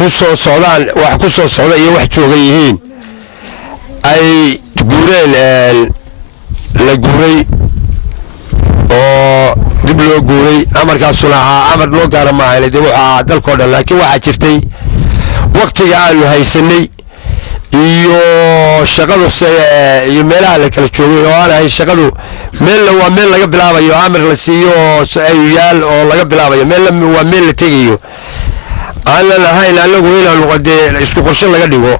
kusoo socdaan wax ku soo socda iyo wax jooga yihiin ay guureen la guuray oo dib loo guuray amarkaasuna ahaa amar loo gaara maahayn dee waxaa dalkoo dhan laakiin waxaa jirtay waqtiga aanu haysanay iyo shaqadu iyo meelaha la kala joogay oo aan ahay shaqadu waa meel laga bilaabayo amar la siiyo ayaal oo laga bilaabayo waa meel la tegayo aanan ahayn anagu inaanu dee isku qorshe laga dhigo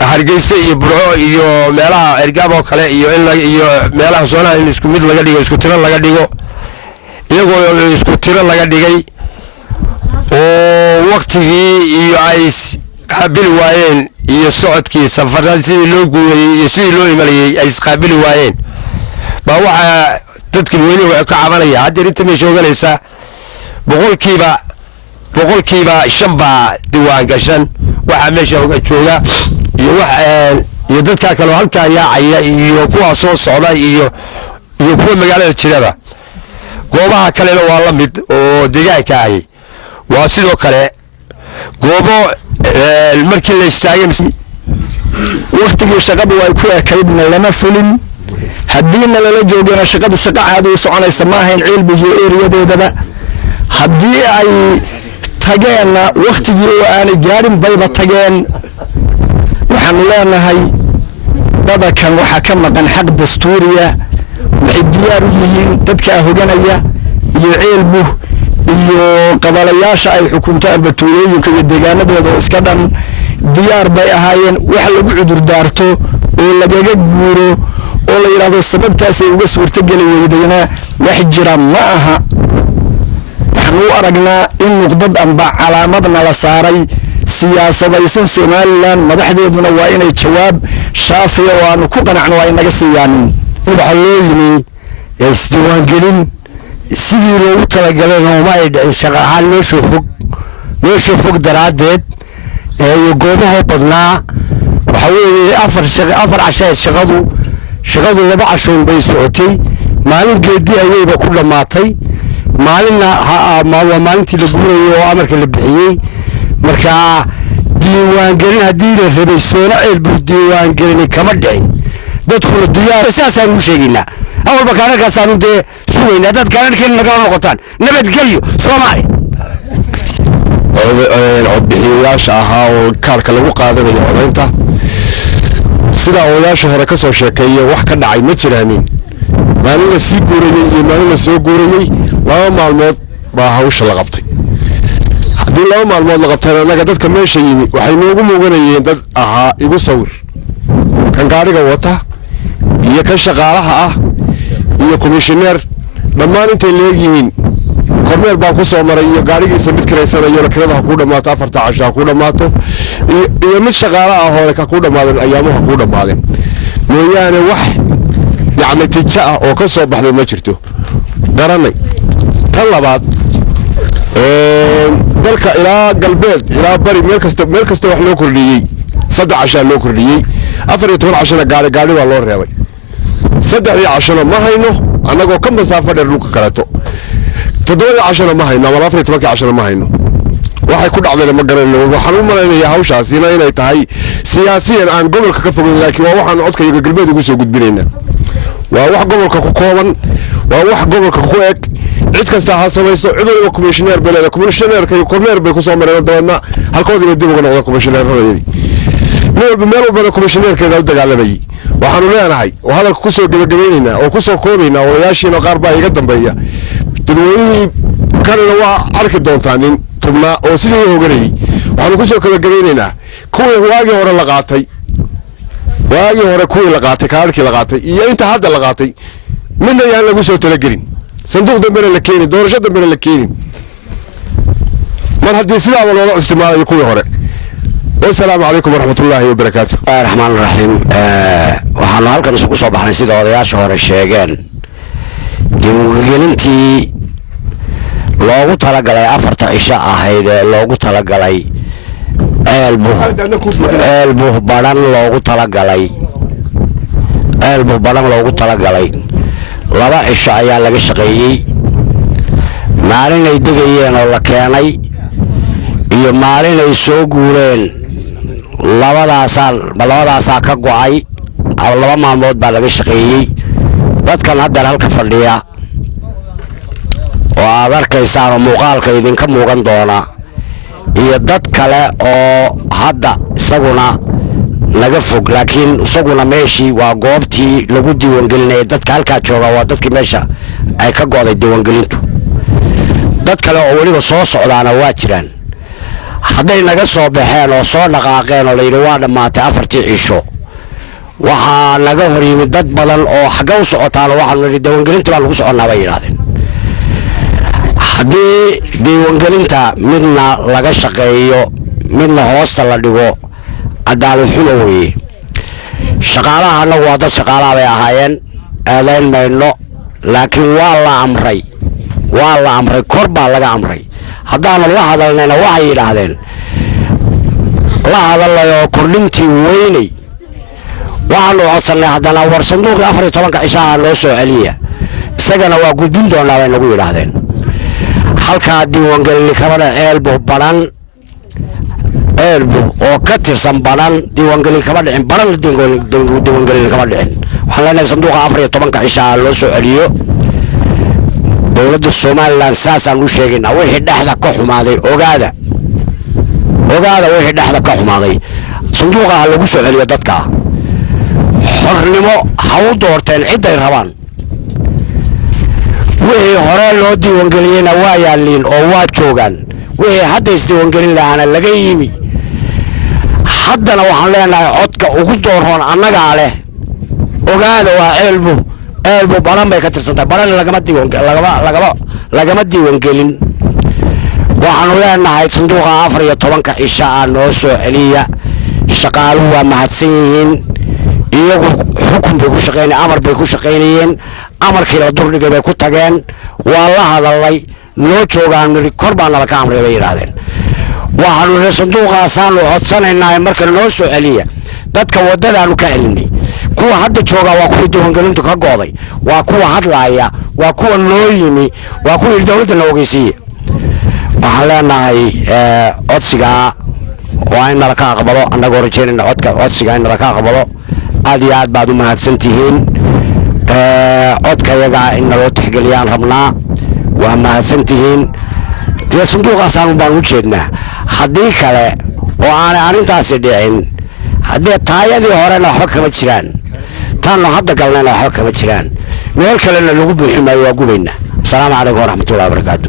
hargeysa iyo burco iyo meelaha ergaab oo kale iyo meelaha soonaha in isku mid laga dhigo isku tiro laga dhigo iyagoo isku tiro laga dhigay oo waqtigii iyo ay qaabili waayeen iyo socodkii safarada sidii loo guurayay iyo sidii loo imanayay ay isqaabili waayeen baa waxaa dadkii weynihi waxay ka cabanaya haddeer inta meesha oganaysa boqolkiiba 5 baa diwaan gashan waxaa meesha jooga iyo dadka kale halkaa yaacaya iyo kuwa soo socda iyo kuwa magaalada jiraba goobaha kalena waa la mid oo deegaanka ahi waa sidoo kale goobo markii la istaagay waqtigii shaqadu ay ku ekaydna lama fulin haddiina lala joogana shaqadu shaqa caadi u soconaysa ma ahayn Ceelbu iyo eeriyadeedaba haddii ay tageenna waqtigii oo aanay gaarin bayba tageen waxaanu leenahay dadkan waxaa ka maqan xaq dastuuriya waxay diyaar u yihiin dadka hoganaya iyo Ceelbu iyo qabalayaasha ay xukuntaan batuulooyinka iyo deegaanadeeda oo iska dhan diyaar bay ahaayeen wax lagu cudur daarto oo lagaga guuro oo la yiraahdo sababtaas ay uga suurtagali weydayna wax jira ma aha waxaanu aragnaa in nuqdad amba calaamadna la saaray siyaasadaysan Somaliland madaxdeeduna waa inay jawaab shaafiya oo aanu ku qanacno ay naga siiyaan waxa loo yimi isdiiwaangelin sidii loogu talagalay oo ay dhicin shaqo ahaan meesha fog daraadeed iyo goobaha badnaa waxa weeye afar cashay shaqadu 2 cashoon bay socotay maalin geedii ayayba ku dhamaatay maalinna maalintii la guuray oo amarka la bixiyay marka diiwaangelin haddii la rabay soona Ceelbu diiwaangelin kama dhicin dadkuna diyaar saasaan u sheegaynaa awalba kaanakaasaan dee sugayna dad kaanadkeen naga noqotaan nabadgelyo Soomaali codbixiyayaasha ahaa oo kaarka lagu qaadanayo codaynta sida odayaasha hore ka soo sheekeeyay wax ka dhacay ma jiraanin maalin la sii guurayay iyo maalin la soo guurayay 2 maalmood baa hawsha la qabtay haddii 2 maalmood la qabtay anaga dadka meesha yimi waxay noogu muuqanayeen dad ahaa igu sawir kan gaariga wata iyo kan shaqaalaha ah iyo komishineer dhammaan intay leeyihiin kormeer baa ku soo maray iyo gaarigiisa mid kireysanayo la kirada ku dhamaato 4 casha ku dhamaato iyo mid shaqaala ah oo ka ku dhamaadeen ayaamaha ku dhamaadeen mooyaane wax yacni tija ah oo ka soo baxday ma jirto garanay tan labaad dalka ilaa galbeed ilaa bari meel kasta wax loo kordhiyay 3 casha loo kordhiyay 14 casha gaari waa loo reebay 3 casha ma hayno anagoo ka masaafo dheer dhulka kaleeto 7 casha ma hayno ama 14 casha ma hayno waxay ku dhacday ma garanayno waxaan u maleynayaa hawshaas inay tahay siyaasiyan aan gobolka ka fogeyn laakiin waa waxaan codkayga galbeed ugu soo gudbinayna waa wax gobolka ku kooban waa wax gobolka ku eg cid kasta ha samayso cid walba commissioner baleeda commissionerka iyo kormeer bay ku soo mareen doona halkoodii dib uga noqdo commissionerradii meel walba commissionerkeeda u dagaalamay waxaanu leenahay oo hadalka ku soo gabagabeynayna oo ku soo koobayna walaashiina qaar baa iga dambeeya dadweynaha kalena waa arki doontaan in tubna oo sidii hoganayay waxaanu ku soo gabagabeynayna kuwii waagi hore la qaatay kaarkii la qaatay iyo inta hadda la qaatay midna yaan lagu soo talagelin sanduuq dambena la keenin doorasho dambena la keenin mar haddii sidaa looga isticmaalayo kuwii hore والسلام عليكم ورحمة الله وبركاته. الرحمن الرحيم. وحنا هالكن نسوق صباح نسيد هذا شهر الشيعان. ديوغلنتي لوجو تلاقي أفرت عشاء هيدا لوجو تلاقي البه بدن لوجو تلاقي لوجو تلاقي لبا عشاء يا لقى شقيي مالين يدقيين ولا كاني iyo maalin ay soo guureen labadaasaa ka go'ay laba maalmood baa laga shaqeeyey dadkan hadda halka fadhiya oo aad arkaysaan oo muuqaalka idinka muuqan doona iyo dad kale oo hadda isaguna laga fog laakiin isaguna meeshii waa goobtii lagu diiwaangelinayay dadka halkaa jooga waa dadkii meesha ay ka go'day diiwaangelintu dad kale oo weliba soo socdaana waa jiraan hadday naga soo baxeen oo soo dhaqaaqeen oo layidhi waa dhammaatay 4 cisho waxaa naga hor yimid dad badan oo xagga u socotaan waxaanu nidhi diiwaangelinta baan lagu soconnaa bay yidhaahdeen haddii diiwaangelinta midna laga shaqeeyo midna hoosta la dhigo cadaalad xumo weeye shaqaalaha annagu waa dad shaqaalaha bay ahaayeen aadayn mayno laakiin waa la amray kor baa laga amray haddaanu la hadalnayna waxay yidhaahdeen la hadallayoo kordhintii weynay waxaanu codsannay haddana war sanduuqii 14 cishaha noo soo celiya isagana waa gudbin doonaa bay nagu yidhaahdeen halkaa diiwaangelin kabadha ceelbu oo ka tirsan badan diiwaangelin kama dhicin badan diiwaangelin kama dhicin waxaan leenahay sanduuqa 14 cishaha loo soo celiyo dowladda Soomaaliland saasaan u sheegaynaa wixii dhexda ka xumaaday ogaada wixii dhexda ka xumaaday sanduuqa lagu soo celiyo dadka xornimo ha u doorteen ciday rabaan wixii hore loo diiwaangeliyayna waa yaaliin oo waa joogaan wixii hadda isdiiwaangelin lahaana laga yimi haddana waxaan leenahay codka ugu dooroon annagaa leh ogaada waa ceelbu baran bay ka tirsantahay baran lagama diiwaangelin waxaanu leenahay sanduuqa 14 cisha noo soo celiya shaqaaluhu waa mahadsan yihiin iyagu xukun bay ku shaqeynayeen amar bay ku shaqeynayeen amarkii la durdhigay bay ku tageen waa la hadalay noo joogaan kor baa nala ka amray bay yidhaahdeen waxaanu nidhi sanduuqaasaanu codsanaynaa marka noo soo celiya dadka waddadaanu ka celinay kuwa hadda jooga waa kuwa diiwaangelintu ka go'day waa kuwa hadlaaya waa kuwa noo yimi waa kuwa dowladda na ogeysiiya waxaan leenahay codsigaa waa in nala ka aqbalo annagoo rajaynayna codsigaa in nala ka aqbalo aad iyo aad baad u mahadsantihiin codkayagaa in naloo tixgeliyaan rabnaa waa mahadsantihiin dee sanduuqaasaan baan u jeednaa haddii kale oo aanay arrintaasi dhicin haddee taayadii horena waxba kama jiraan taannu hadda galnayna waxba kama jiraan meel kalena lagu buuxi maayo waa gubaynaa asalaamu calaykum waraxmatullahi wabarakaatu